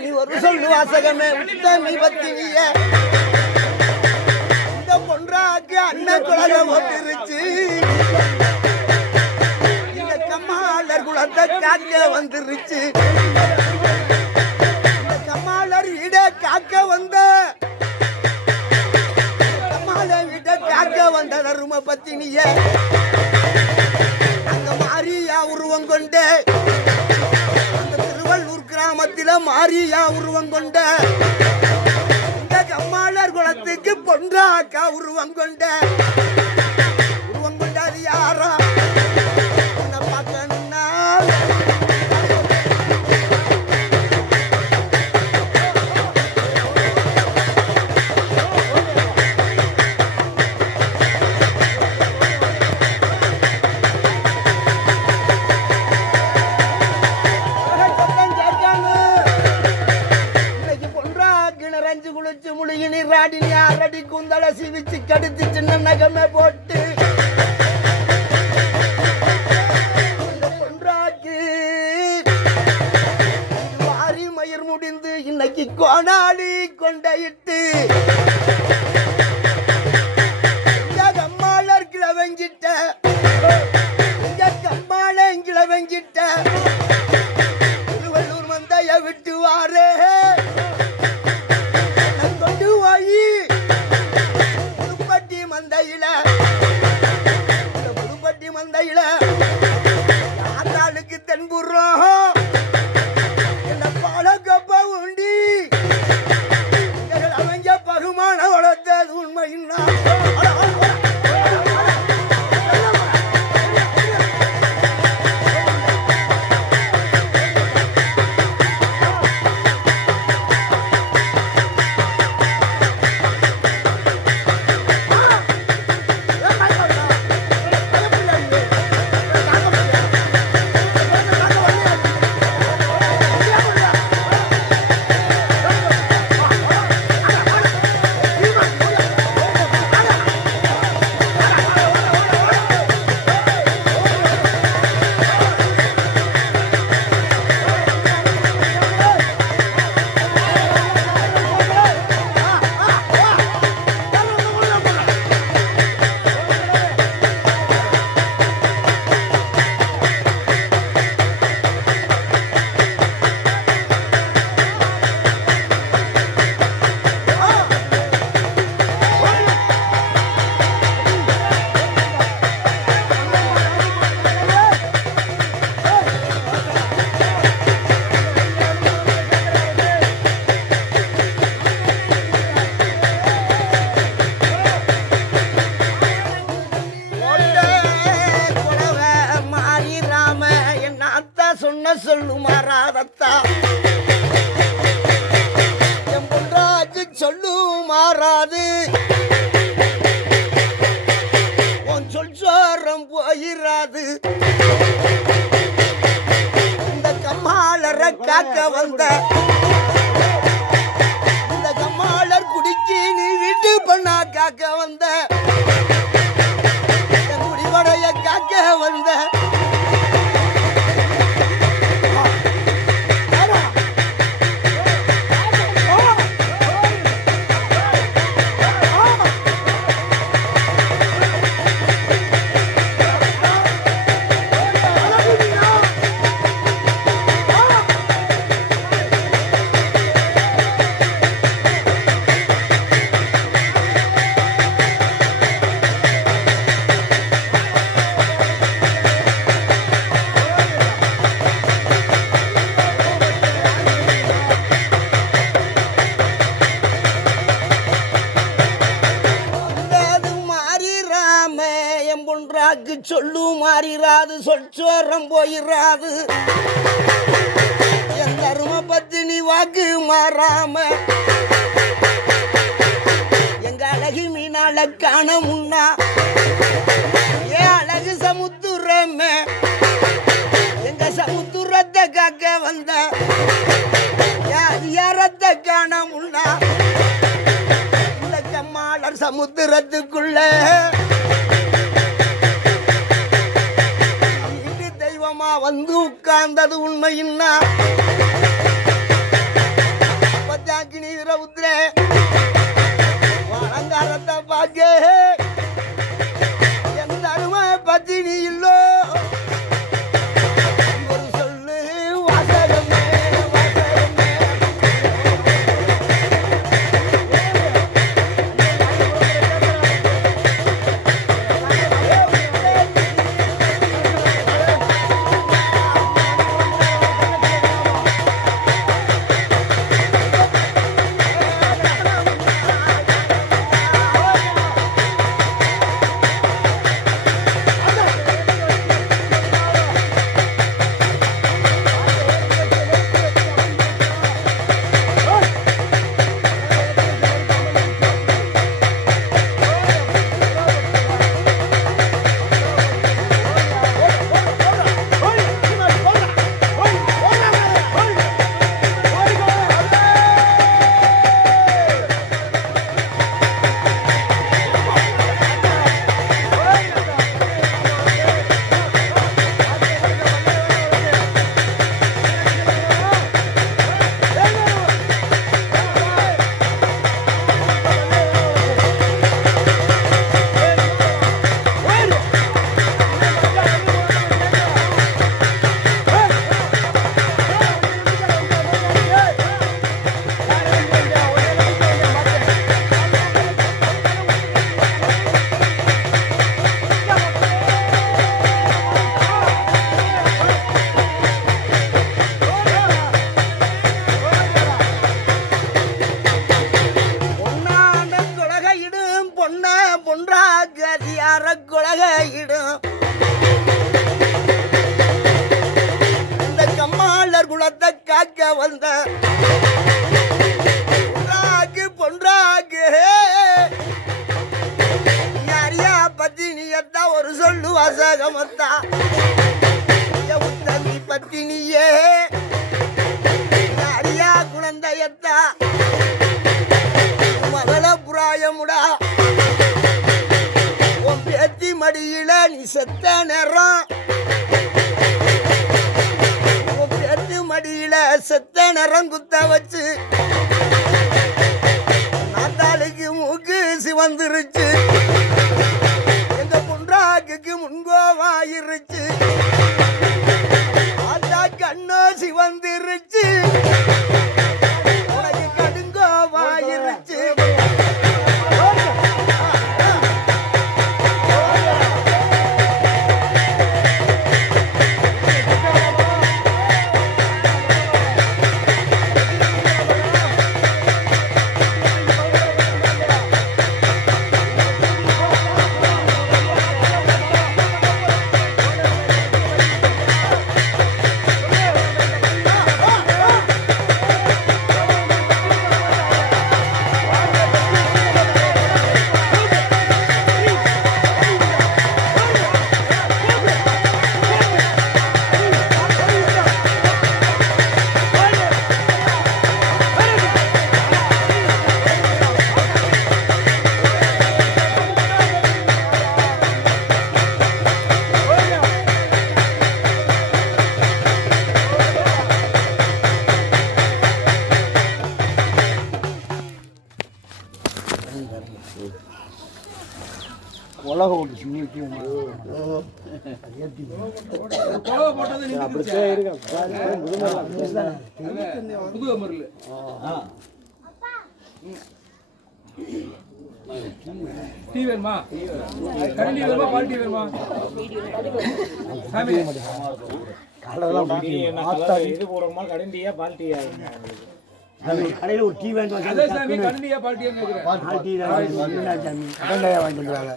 நீ ஒரு சொல்லு வாசகமே உத்தமி பத்தினிய இந்த பொன்றாக்கு அண்ணன் குலக ஒத்திருச்சு இந்த கம்மாளர் குலத்தை காக்க வந்துருச்சு இந்த கம்மாளர் இட காக்க வந்த கம்மாளர் இட காக்க வந்த தரும பத்தினிய அங்க மாரியா உருவம் கொண்டு கிராமத்தில மாரியா உருவம் கொண்ட இந்த கம்மாளர் குலத்துக்கு பொன்றாக்கா உருவம் கொண்ட அது யாரா உன்னை பார்க்கணும்னா அரடி குந்தல சிவிச்சு கடுத்து சின்ன நகமே போட்டு வாரி மயிர் முடிந்து இன்னைக்கு கோணாளி கொண்டையிட்டு கம்மாளர் கிளவங்கிட்ட கம்மாள கிளவங்கிட்ட திருவள்ளூர் மந்தைய விட்டு வாரே மந்தையில ஆத்தாளுக்கு தென்புறோம் என்ன பாலக்கப்ப உண்டி அவங்க பகுமான வளர்த்தது உண்மையின்னா சொல்லு மாறாதத்தா என் பொன்றாக்கு சொல்லு மாறாது உன் சொல் சோரம் போயிராது இந்த கம்மாளரை காக்க வந்த இந்த கம்மாளர் குடிக்கி நீ வீட்டு பண்ணா காக்க வந்த குடிவடைய காக்க வந்த சொல்லு மாறிராது சொச்சோரம் போயிராது என் தரும பத்தினி வாக்கு மாறாம எங்க அழகி மீனால காண முன்னா ஏன் அழகு சமுத்துரமே எங்க சமுத்துரத்தை காக்க வந்த ஏன் அதிகாரத்தை காண முன்னா இந்த கம்மாளர் சமுத்திரத்துக்குள்ள வந்து உட்கார்ந்தது உண்மையின்னா உத்ர அலங்காரத்தை பார்க்க எந்த அருமை பத்தினி இல்லோ ஒரு சொல்லு வாசகமே வாசகமே காக்க வந்த பொன்றாக்கு யாரியா பத்தினியத்தா ஒரு சொல்லு வாசகமத்தா உத்தமி பத்தினியே யாரியா குழந்தையத்தா மகள புராயமுடா உன் பேத்தி மடியில நீ செத்த நேரம் மடியில செத்த நேரம் குத்த வச்சு நாத்தாளுக்கு மூக்கு சிவந்துருச்சு எங்க பொன்றாக்கு முன்கோவாயிருச்சு ஆத்தா கண்ணோ சிவந்துருச்சு உனக்கு கடுங்கோவாயிருச்சு உலகம் டீ வேணுமா? கரண்டி வேணுமா? பால் டீ வேணுமா? சாமி இது போடுறோமா? கரண்டியா பால் டீயா? கடையில் ஒரு டீ வேணும். அதான் சாமி கரண்டியா பால் டீயா கேக்குறேன். பால் டீ தான் வாங்கி வந்துறாங்க.